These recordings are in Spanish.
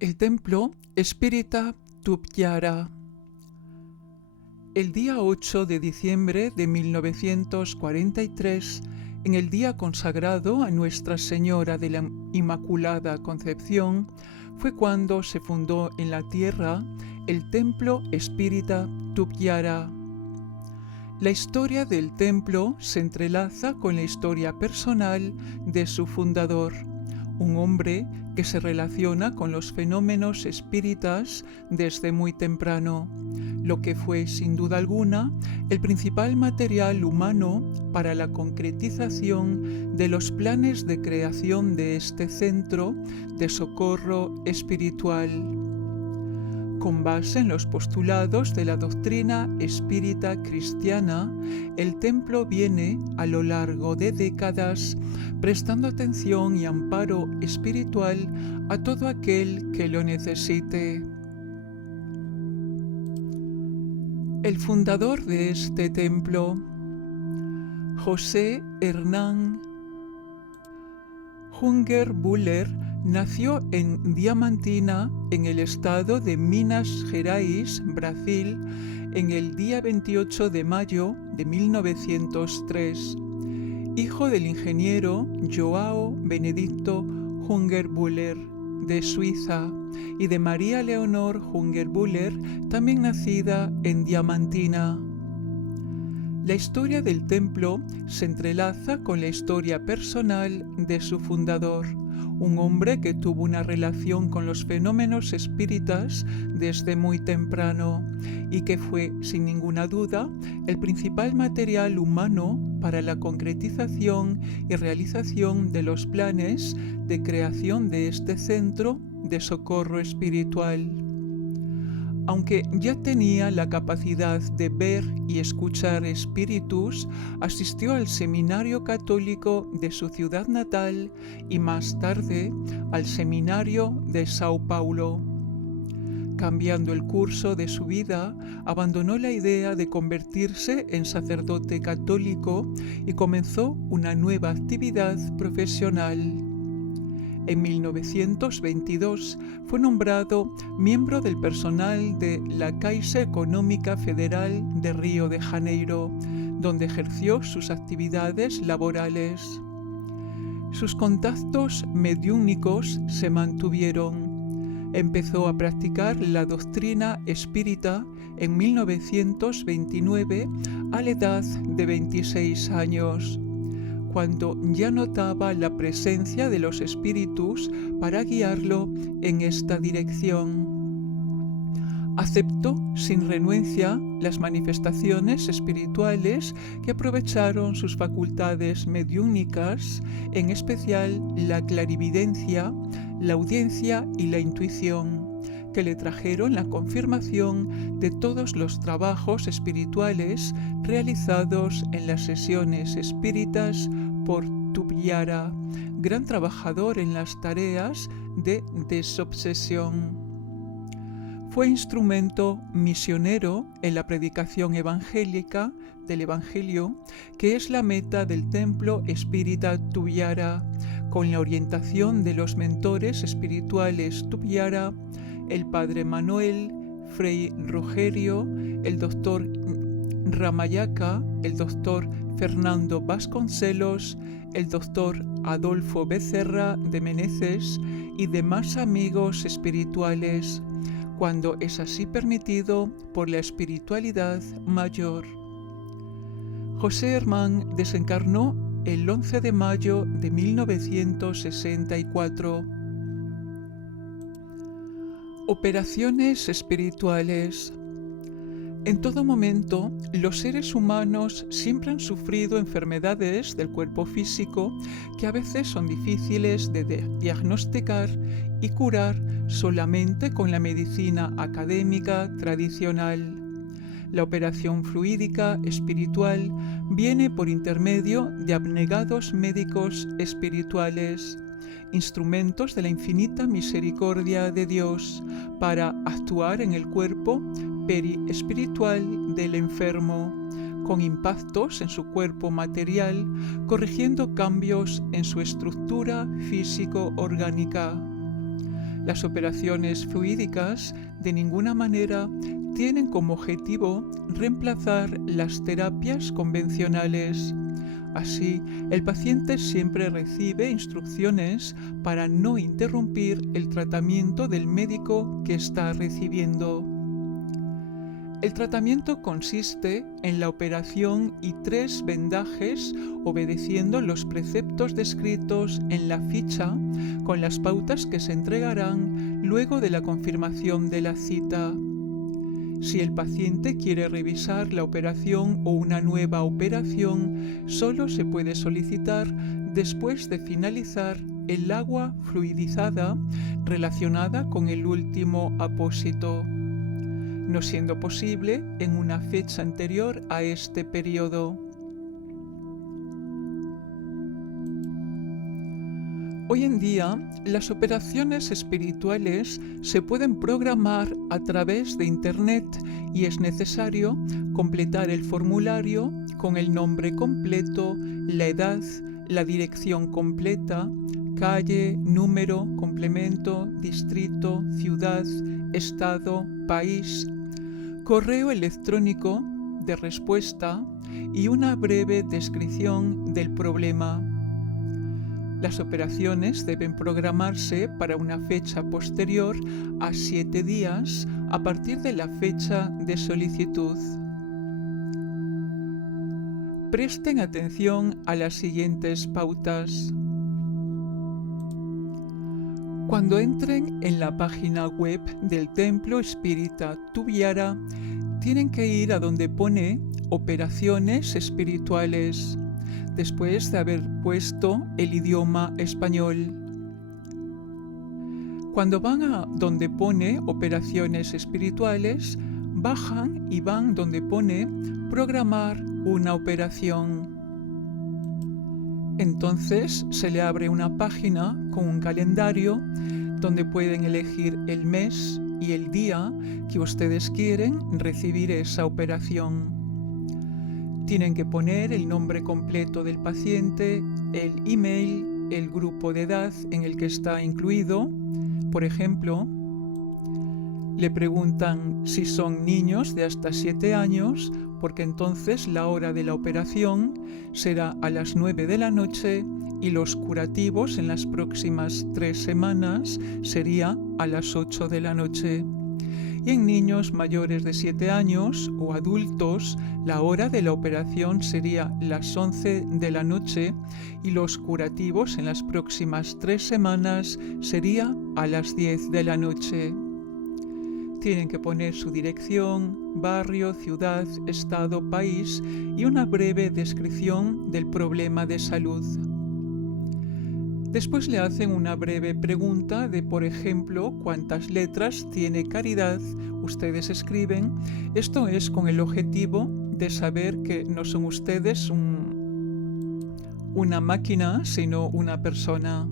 El templo Espírita Tupyara. El día 8 de diciembre de 1943, en el día consagrado a Nuestra Señora de la Inmaculada Concepción, fue cuando se fundó en la tierra el templo Espírita Tupyara. La historia del templo se entrelaza con la historia personal de su fundador, un hombre que se relaciona con los fenómenos espíritas desde muy temprano, lo que fue sin duda alguna el principal material humano para la concretización de los planes de creación de este centro de socorro espiritual. Con base en los postulados de la doctrina espírita cristiana, el templo viene a lo largo de décadas prestando atención y amparo espiritual a todo aquel que lo necesite. El fundador de este templo, José Hernán Jungerbuller, nació en Diamantina, en el estado de Minas Gerais, Brasil, en el día 28 de mayo de 1903, hijo del ingeniero Joao Benedicto Jungerbuller de Suiza y de María Leonor Jungerbuller, también nacida en Diamantina. La historia del templo se entrelaza con la historia personal de su fundador, un hombre que tuvo una relación con los fenómenos espíritas desde muy temprano y que fue, sin ninguna duda, el principal material humano para la concretización y realización de los planes de creación de este centro de socorro espiritual. Aunque ya tenía la capacidad de ver y escuchar espíritus, asistió al seminario católico de su ciudad natal y más tarde al seminario de Sao Paulo. Cambiando el curso de su vida, abandonó la idea de convertirse en sacerdote católico y comenzó una nueva actividad profesional. En 1922 fue nombrado miembro del personal de la Caixa Económica Federal de Río de Janeiro, donde ejerció sus actividades laborales. Sus contactos mediúnicos se mantuvieron. Empezó a practicar la doctrina espírita en 1929 a la edad de 26 años. Cuando ya notaba la presencia de los espíritus para guiarlo en esta dirección. Aceptó sin renuencia las manifestaciones espirituales que aprovecharon sus facultades mediúnicas, en especial la clarividencia, la audiencia y la intuición, que le trajeron la confirmación de todos los trabajos espirituales realizados en las sesiones espíritas por Tupyara, gran trabajador en las tareas de desobsesión. Fue instrumento misionero en la predicación evangélica del Evangelio, que es la meta del templo espírita Tupyara, con la orientación de los mentores espirituales Tupyara, el padre Manuel, Frei Rogerio, el doctor Ramayaka, el doctor Fernando Vasconcelos, el doctor Adolfo Becerra de Meneses y demás amigos espirituales, cuando es así permitido por la espiritualidad mayor. José Hernán desencarnó el 11 de mayo de 1964. Operaciones espirituales. En todo momento, los seres humanos siempre han sufrido enfermedades del cuerpo físico que a veces son difíciles de diagnosticar y curar solamente con la medicina académica tradicional. La operación fluídica espiritual viene por intermedio de abnegados médicos espirituales, instrumentos de la infinita misericordia de Dios para actuar en el cuerpo periespiritual del enfermo, con impactos en su cuerpo material, corrigiendo cambios en su estructura físico-orgánica. Las operaciones fluídicas de ninguna manera tienen como objetivo reemplazar las terapias convencionales. Así, el paciente siempre recibe instrucciones para no interrumpir el tratamiento del médico que está recibiendo. El tratamiento consiste en la operación y 3 vendajes obedeciendo los preceptos descritos en la ficha con las pautas que se entregarán luego de la confirmación de la cita. Si el paciente quiere revisar la operación o una nueva operación, solo se puede solicitar después de finalizar el agua fluidizada relacionada con el último apósito, no siendo posible en una fecha anterior a este periodo. Hoy en día, las operaciones espirituales se pueden programar a través de Internet y es necesario completar el formulario con el nombre completo, la edad, la dirección completa, calle, número, complemento, distrito, ciudad, estado, país, correo electrónico de respuesta y una breve descripción del problema. Las operaciones deben programarse para una fecha posterior a 7 días a partir de la fecha de solicitud. Presten atención a las siguientes pautas. Cuando entren en la página web del Templo Espírita Tuyara, tienen que ir a donde pone Operaciones Espirituales, después de haber puesto el idioma español. Cuando van a donde pone Operaciones Espirituales, bajan y van donde pone Programar una operación. Entonces se le abre una página con un calendario donde pueden elegir el mes y el día que ustedes quieren recibir esa operación. Tienen que poner el nombre completo del paciente, el email, el grupo de edad en el que está incluido. Por ejemplo, le preguntan si son niños de hasta 7 años, porque entonces la hora de la operación será a las 9 de la noche y los curativos en las próximas 3 semanas sería a las 8 de la noche. Y en niños mayores de 7 años o adultos, la hora de la operación sería las 11 de la noche y los curativos en las próximas 3 semanas sería a las 10 de la noche. Tienen que poner su dirección, barrio, ciudad, estado, país y una breve descripción del problema de salud. Después le hacen una breve pregunta de, por ejemplo, cuántas letras tiene Caridad. Ustedes escriben. Esto es con el objetivo de saber que no son ustedes una máquina, sino una persona.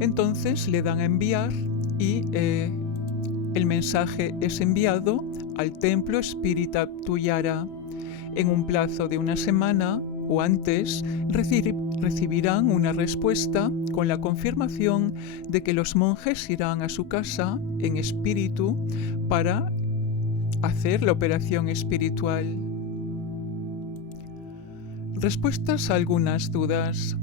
Entonces le dan a enviar y el mensaje es enviado al Templo Espírita Tuyara. En un plazo de una semana o antes recibirán una respuesta con la confirmación de que los monjes irán a su casa en espíritu para hacer la operación espiritual. Respuestas a algunas dudas.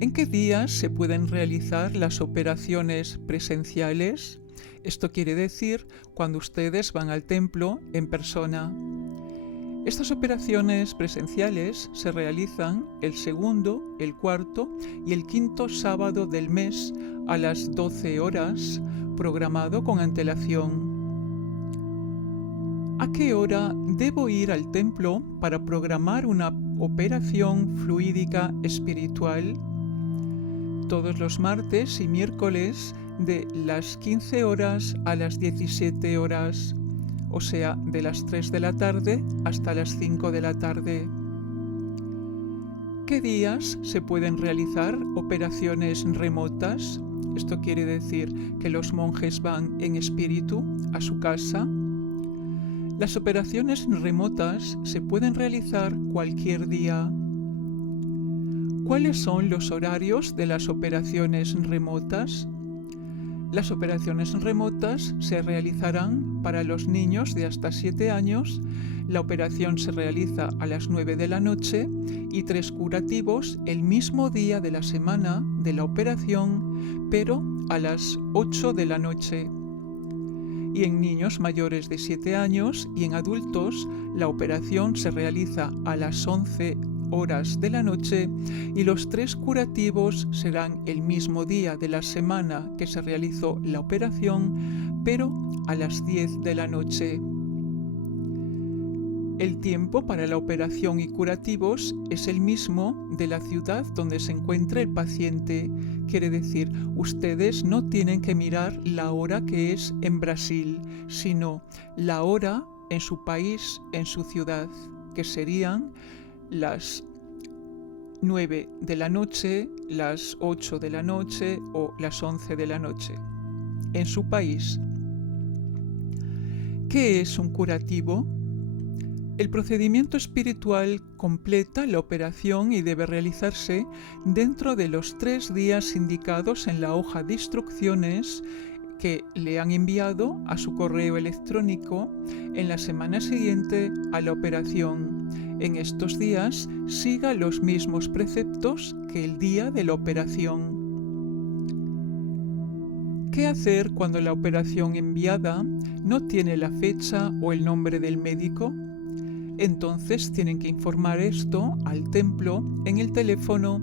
¿En qué días se pueden realizar las operaciones presenciales? Esto quiere decir cuando ustedes van al templo en persona. Estas operaciones presenciales se realizan el segundo, el cuarto y el quinto sábado del mes a las 12 horas, programado con antelación. ¿A qué hora debo ir al templo para programar una operación fluídica espiritual? Todos los martes y miércoles de las 15 horas a las 17 horas. O sea, de las 3 de la tarde hasta las 5 de la tarde. ¿Qué días se pueden realizar operaciones remotas? Esto quiere decir que los monjes van en espíritu a su casa. Las operaciones remotas se pueden realizar cualquier día. ¿Cuáles son los horarios de las operaciones remotas? Las operaciones remotas se realizarán para los niños de hasta 7 años. La operación se realiza a las 9 de la noche y 3 curativos el mismo día de la semana de la operación, pero a las 8 de la noche. Y en niños mayores de 7 años y en adultos, la operación se realiza a las 11 horas de la noche y los 3 curativos serán el mismo día de la semana que se realizó la operación, pero a las 10 de la noche. El tiempo para la operación y curativos es el mismo de la ciudad donde se encuentre el paciente. Quiere decir, ustedes no tienen que mirar la hora que es en Brasil, sino la hora en su país, en su ciudad, que serían las 9 de la noche, las 8 de la noche o las 11 de la noche, en su país. ¿Qué es un curativo? El procedimiento espiritual completa la operación y debe realizarse dentro de los 3 días indicados en la hoja de instrucciones que le han enviado a su correo electrónico en la semana siguiente a la operación. En estos días siga los mismos preceptos que el día de la operación. ¿Qué hacer cuando la operación enviada no tiene la fecha o el nombre del médico? Entonces tienen que informar esto al templo en el teléfono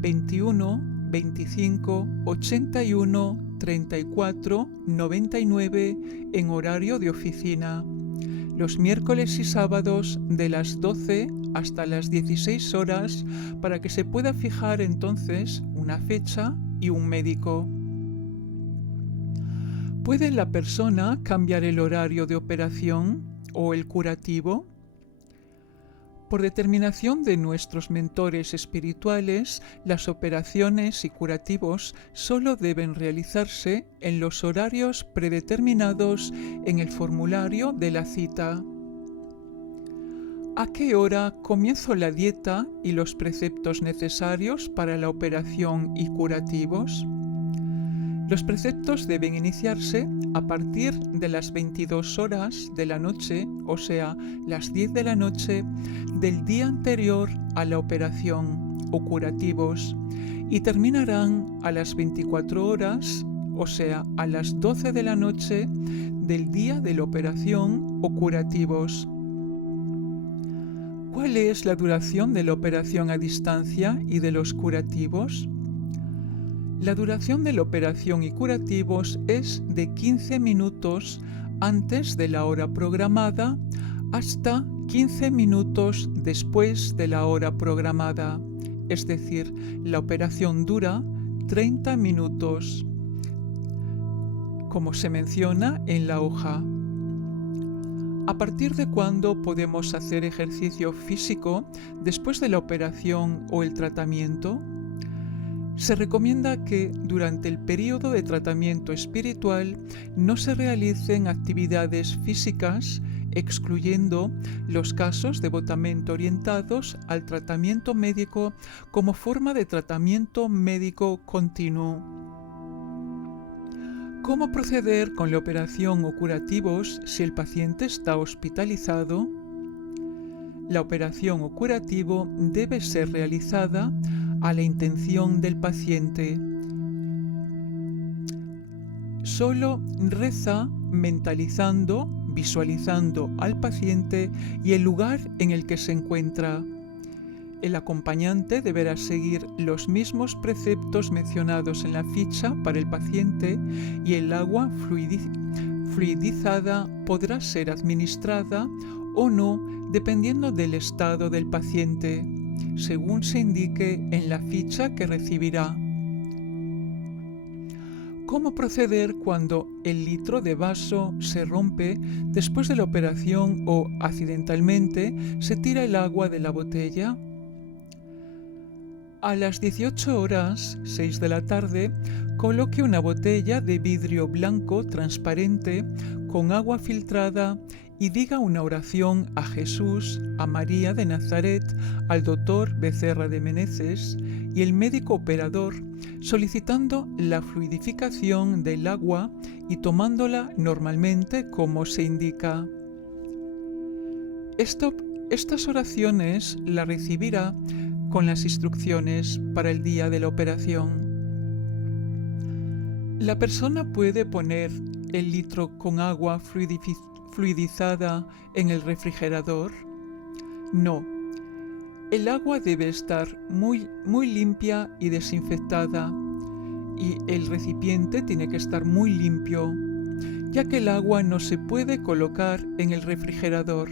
21 25 81 34 99 en horario de oficina. Los miércoles y sábados de las 12 hasta las 16 horas para que se pueda fijar entonces una fecha y un médico. ¿Puede la persona cambiar el horario de operación o el curativo? Por determinación de nuestros mentores espirituales, las operaciones y curativos solo deben realizarse en los horarios predeterminados en el formulario de la cita. ¿A qué hora comienzo la dieta y los preceptos necesarios para la operación y curativos? Los preceptos deben iniciarse a partir de las 22 horas de la noche, o sea, las 10 de la noche del día anterior a la operación o curativos, y terminarán a las 24 horas, o sea, a las 12 de la noche del día de la operación o curativos. ¿Cuál es la duración de la operación a distancia y de los curativos? La duración de la operación y curativos es de 15 minutos antes de la hora programada hasta 15 minutos después de la hora programada. Es decir, la operación dura 30 minutos, como se menciona en la hoja. ¿A partir de cuándo podemos hacer ejercicio físico después de la operación o el tratamiento? Se recomienda que durante el periodo de tratamiento espiritual no se realicen actividades físicas, excluyendo los casos devotamente orientados al tratamiento médico como forma de tratamiento médico continuo. ¿Cómo proceder con la operación o curativos si el paciente está hospitalizado? La operación o curativo debe ser realizada a la intención del paciente. Solo reza mentalizando, visualizando al paciente y el lugar en el que se encuentra. El acompañante deberá seguir los mismos preceptos mencionados en la ficha para el paciente y el agua fluidizada podrá ser administrada o no dependiendo del estado del paciente, según se indique en la ficha que recibirá. ¿Cómo proceder cuando el litro de vaso se rompe después de la operación o accidentalmente se tira el agua de la botella? A las 18 horas, 6 de la tarde, coloque una botella de vidrio blanco transparente con agua filtrada y diga una oración a Jesús, a María de Nazaret, al doctor Becerra de Meneses y el médico operador solicitando la fluidificación del agua y tomándola normalmente como se indica. Estas oraciones las recibirá con las instrucciones para el día de la operación. La persona puede poner el litro con agua fluidizada en el refrigerador. No. El agua debe estar muy limpia y desinfectada, y el recipiente tiene que estar muy limpio, ya que el agua no se puede colocar en el refrigerador.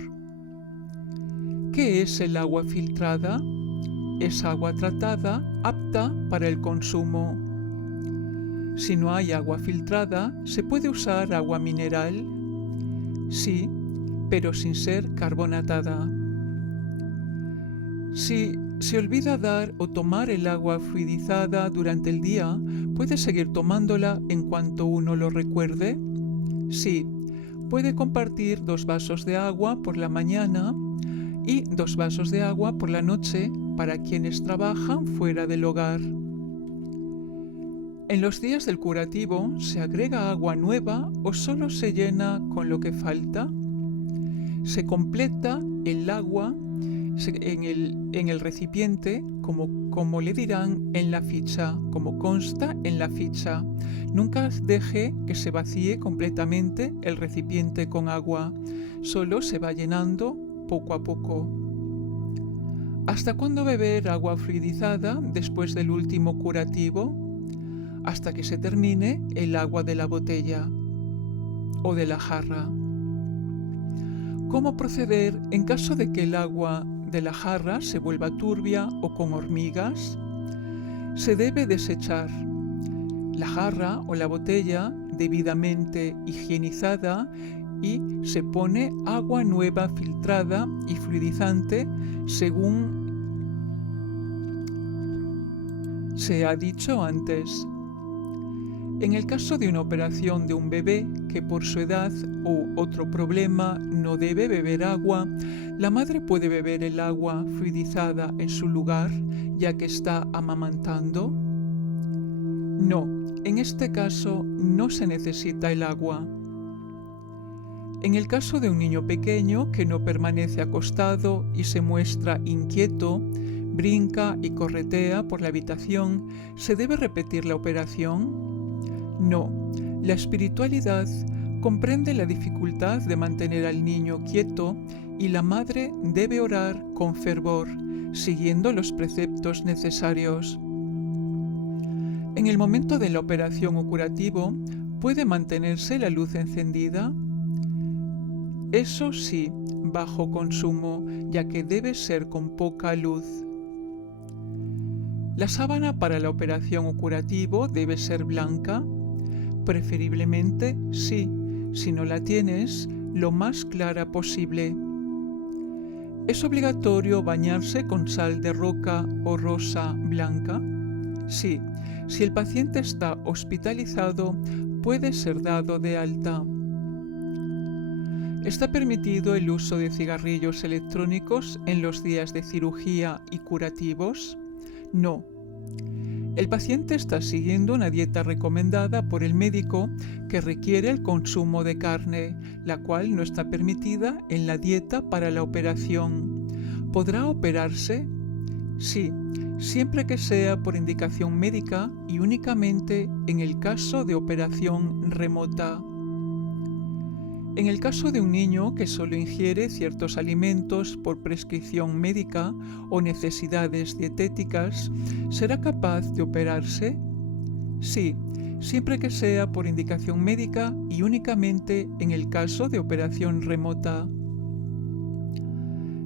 ¿Qué es el agua filtrada? Es agua tratada apta para el consumo. Si no hay agua filtrada, ¿se puede usar agua mineral? Sí, pero sin ser carbonatada. Si se olvida dar o tomar el agua fluidizada durante el día, ¿puede seguir tomándola en cuanto uno lo recuerde? Sí, puede compartir 2 vasos de agua por la mañana y 2 vasos de agua por la noche para quienes trabajan fuera del hogar. En los días del curativo, ¿se agrega agua nueva o solo se llena con lo que falta? Se completa el agua en el recipiente como le dirán en la ficha, como consta en la ficha. Nunca deje que se vacíe completamente el recipiente con agua, solo se va llenando poco a poco. ¿Hasta cuándo beber agua fluidizada después del último curativo? Hasta que se termine el agua de la botella o de la jarra. ¿Cómo proceder en caso de que el agua de la jarra se vuelva turbia o con hormigas? Se debe desechar la jarra o la botella debidamente higienizada y se pone agua nueva filtrada y fluidizante según se ha dicho antes. En el caso de una operación de un bebé que por su edad u otro problema no debe beber agua, la madre puede beber el agua fluidizada en su lugar, ya que está amamantando. No, en este caso no se necesita el agua. En el caso de un niño pequeño que no permanece acostado y se muestra inquieto, brinca y corretea por la habitación, ¿se debe repetir la operación? No, la espiritualidad comprende la dificultad de mantener al niño quieto y la madre debe orar con fervor, siguiendo los preceptos necesarios. En el momento de la operación o curativo, ¿puede mantenerse la luz encendida? Eso sí, bajo consumo, ya que debe ser con poca luz. La sábana para la operación o curativo debe ser blanca. Preferiblemente sí, si no la tienes, lo más clara posible. ¿Es obligatorio bañarse con sal de roca o rosa blanca? Sí, si el paciente está hospitalizado, puede ser dado de alta. ¿Está permitido el uso de cigarrillos electrónicos en los días de cirugía y curativos? No. El paciente está siguiendo una dieta recomendada por el médico que requiere el consumo de carne, la cual no está permitida en la dieta para la operación. ¿Podrá operarse? Sí, siempre que sea por indicación médica y únicamente en el caso de operación remota. En el caso de un niño que solo ingiere ciertos alimentos por prescripción médica o necesidades dietéticas, ¿será capaz de operarse? Sí, siempre que sea por indicación médica y únicamente en el caso de operación remota.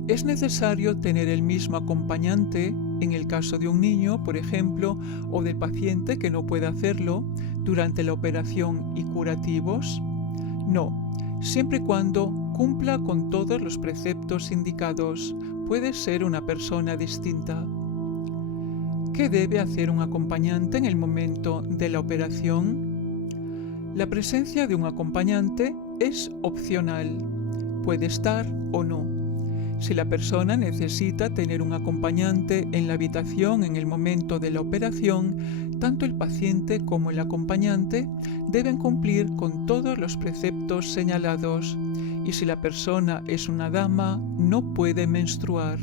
¿Es necesario tener el mismo acompañante en el caso de un niño, por ejemplo, o del paciente que no puede hacerlo durante la operación y curativos? No. Siempre y cuando cumpla con todos los preceptos indicados, puede ser una persona distinta. ¿Qué debe hacer un acompañante en el momento de la operación? La presencia de un acompañante es opcional, puede estar o no. Si la persona necesita tener un acompañante en la habitación en el momento de la operación, tanto el paciente como el acompañante deben cumplir con todos los preceptos señalados. Y si la persona es una dama, no puede menstruar.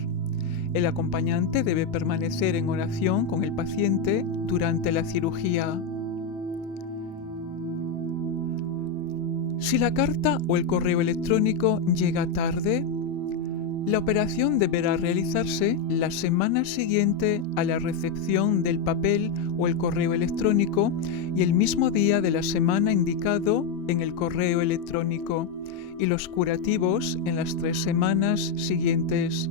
El acompañante debe permanecer en oración con el paciente durante la cirugía. Si la carta o el correo electrónico llega tarde, la operación deberá realizarse la semana siguiente a la recepción del papel o el correo electrónico y el mismo día de la semana indicado en el correo electrónico, y los curativos en las 3 semanas siguientes.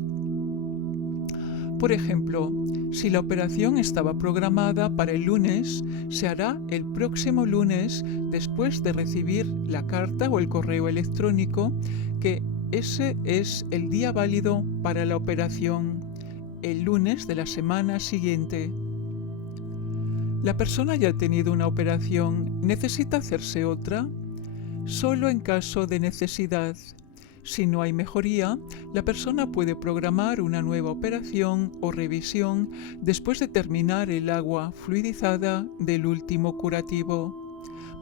Por ejemplo, si la operación estaba programada para el lunes, se hará el próximo lunes después de recibir la carta o el correo electrónico, que ese es el día válido para la operación, el lunes de la semana siguiente. La persona ya ha tenido una operación, ¿necesita hacerse otra? Solo en caso de necesidad. Si no hay mejoría, la persona puede programar una nueva operación o revisión después de terminar el agua fluidizada del último curativo.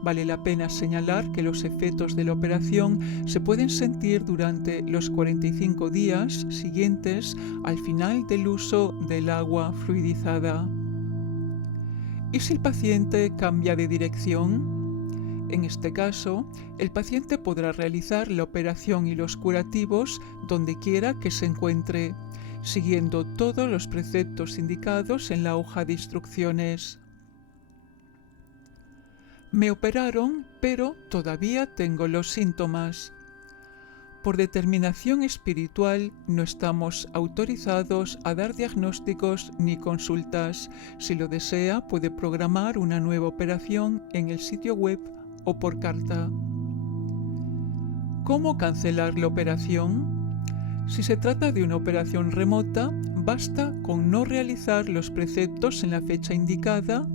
Vale la pena señalar que los efectos de la operación se pueden sentir durante los 45 días siguientes al final del uso del agua fluidizada. ¿Y si el paciente cambia de dirección? En este caso, el paciente podrá realizar la operación y los curativos donde quiera que se encuentre, siguiendo todos los preceptos indicados en la hoja de instrucciones. Me operaron, pero todavía tengo los síntomas. Por determinación espiritual no estamos autorizados a dar diagnósticos ni consultas. Si lo desea, puede programar una nueva operación en el sitio web o por carta. ¿Cómo cancelar la operación? Si se trata de una operación remota, basta con no realizar los preceptos en la fecha indicada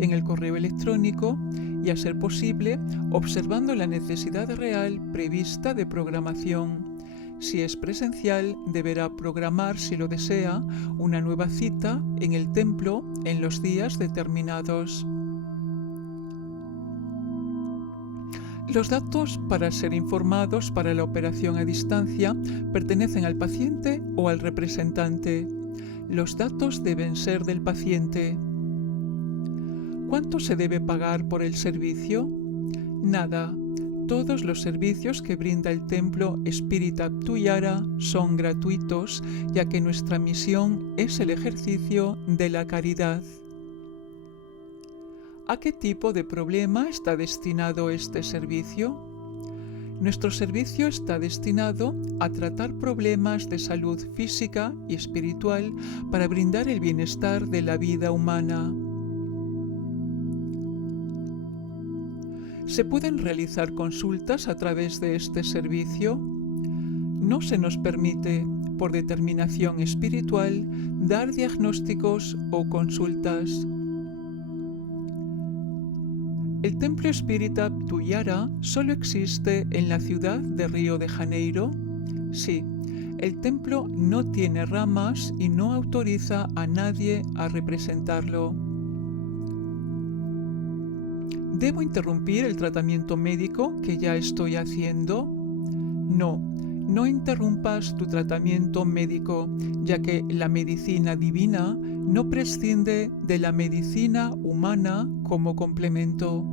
en el correo electrónico y, a ser posible, observando la necesidad real prevista de programación. Si es presencial, deberá programar, si lo desea, una nueva cita en el templo en los días determinados. Los datos para ser informados para la operación a distancia pertenecen al paciente o al representante. Los datos deben ser del paciente. ¿Cuánto se debe pagar por el servicio? Nada. Todos los servicios que brinda el Templo Espírita Ptuyara son gratuitos, ya que nuestra misión es el ejercicio de la caridad. ¿A qué tipo de problema está destinado este servicio? Nuestro servicio está destinado a tratar problemas de salud física y espiritual para brindar el bienestar de la vida humana. ¿Se pueden realizar consultas a través de este servicio? No se nos permite, por determinación espiritual, dar diagnósticos o consultas. ¿El Templo Espírita Ptuyara solo existe en la ciudad de Río de Janeiro? Sí, el templo no tiene ramas y no autoriza a nadie a representarlo. ¿Debo interrumpir el tratamiento médico que ya estoy haciendo? No, no interrumpas tu tratamiento médico, ya que la medicina divina no prescinde de la medicina humana como complemento.